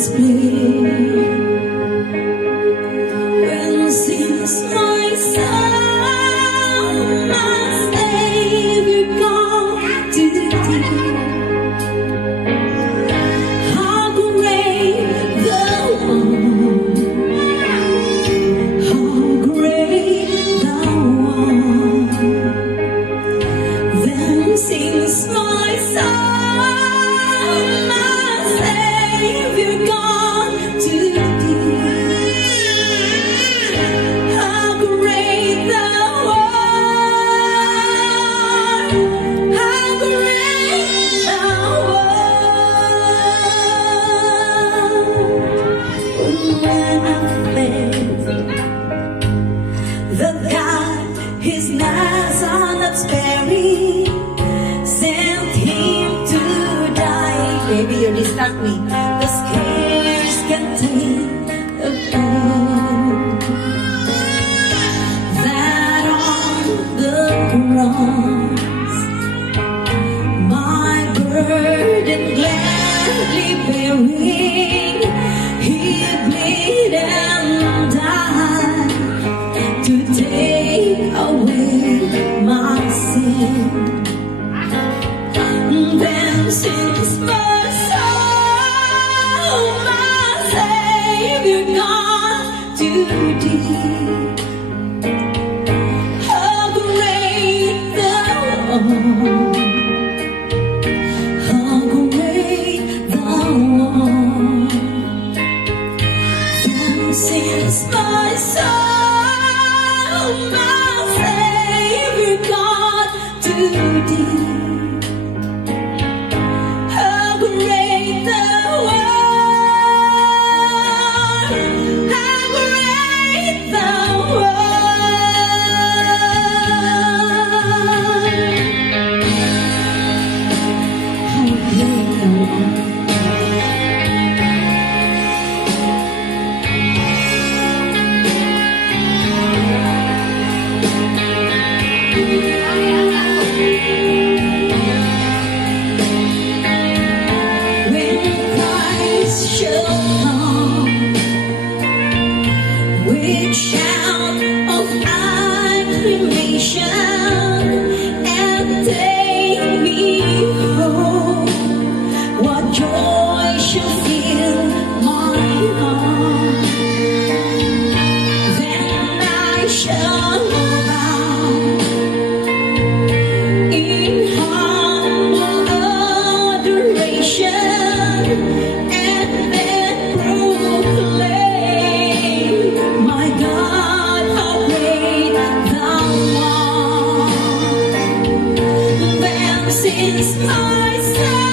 display. When sings my soul, my Savior God to thee. How great thou art, how great thou art. Then sings my soul, my Savior God to thee. How great thou art, how great thou art. When I faced the God, his Nazareth sparing, sent him to die. Baby, you distract me. The scares can take the pain that on the cross my burden gladly bearing, he bled and died to take away my sin. Then sings my soul, my Savior God to thee. How great thou art, how great thou art. Then sings my soul, my Savior God to thee. How great thou art, how great thou art. How great thou art. When Christ shall come with shout of acclamation and take me home, what joy shall fill my heart. Then I shall bow in humble adoration and then proclaim, my God, how great thou art. Then sings my soul,